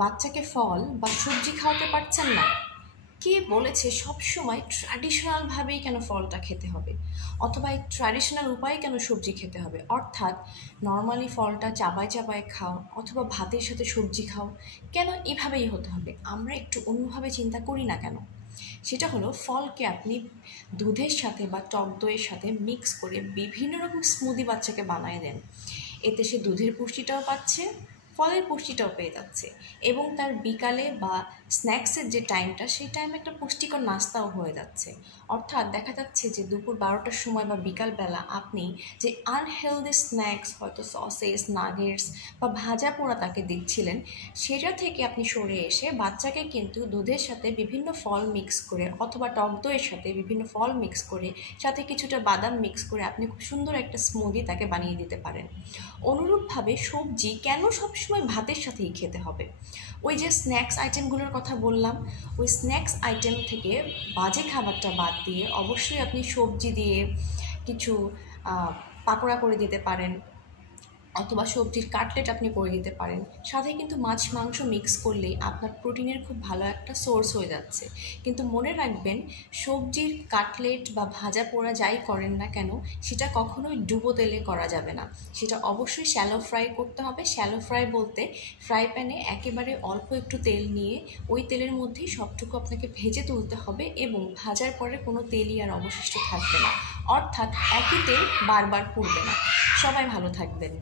বাচ্চাকে ফল বা সবজি খাওয়াতে পারছেন না? কে বলেছে সবসময় ট্র্যাডিশনালভাবেই কেন ফলটা খেতে হবে, অথবা এই ট্র্যাডিশনাল উপায়ে কেন সবজি খেতে হবে? অর্থাৎ নর্মালি ফলটা চাবায় চাবায় খাও অথবা ভাতের সাথে সবজি খাও, কেন এভাবেই হতে হবে? আমরা একটু অন্যভাবে চিন্তা করি না কেন? সেটা হলো, ফলকে আপনি দুধের সাথে বা টক দইয়ের সাথে মিক্স করে বিভিন্ন রকম স্মুদি বাচ্চাকে বানিয়ে দেন। এতে সে দুধের পুষ্টিটাও পাচ্ছে, ফলের পুষ্টিটাও পেয়ে যাচ্ছে, এবং তার বিকালে বা স্ন্যাক্সের যে টাইমটা, সেই টাইমে একটা পুষ্টিকর নাস্তাও হয়ে যাচ্ছে। অর্থাৎ দেখা যাচ্ছে যে দুপুর 12টার সময় বা বিকালবেলা আপনি যে আনহেলদি স্ন্যাক্স, হয়তো সসেস, নাগেটস বা ভাজা পোড়া তাকে দিচ্ছিলেন, সেটা থেকে আপনি সরে এসে বাচ্চাকে কিন্তু দুধের সাথে বিভিন্ন ফল মিক্স করে অথবা টক দইয়ের সাথে বিভিন্ন ফল মিক্স করে, সাথে কিছুটা বাদাম মিক্স করে আপনি খুব সুন্দর একটা স্মুদি তাকে বানিয়ে দিতে পারেন। অনুরূপভাবে সবজি কেন সবসময় ভাতের সাথেই খেতে হবে? ওই যে স্ন্যাক্স আইটেমগুলোর কথা বললাম, ওই স্ন্যাক্স আইটেম থেকে বাজে খাবারটা বাদ দিয়ে অবশ্যই আপনি সবজি দিয়ে কিছু পাকোড়া করে দিতে পারেন, অথবা সবজির কাটলেট আপনি করে দিতে পারেন। সাথে কিন্তু মাছ মাংস মিক্স করলেই আপনার প্রোটিনের খুব ভালো একটা সোর্স হয়ে যাচ্ছে। কিন্তু মনে রাখবেন, সবজির কাটলেট বা ভাজা পোড়া যাই করেন না কেন, সেটা কখনোই ডুবো তেলে করা যাবে না। সেটা অবশ্যই শ্যালো ফ্রাই করতে হবে। শ্যালো ফ্রাই বলতে ফ্রাই প্যানে একেবারে অল্প একটু তেল নিয়ে ওই তেলের মধ্যেই সবটুকু আপনাকে ভেজে তুলতে হবে, এবং ভাজার পরে কোনো তেলই আর অবশিষ্ট থাকবে না। অর্থাৎ একই তেল বারবার পুড়বে না। সবাই ভালো থাকবেন।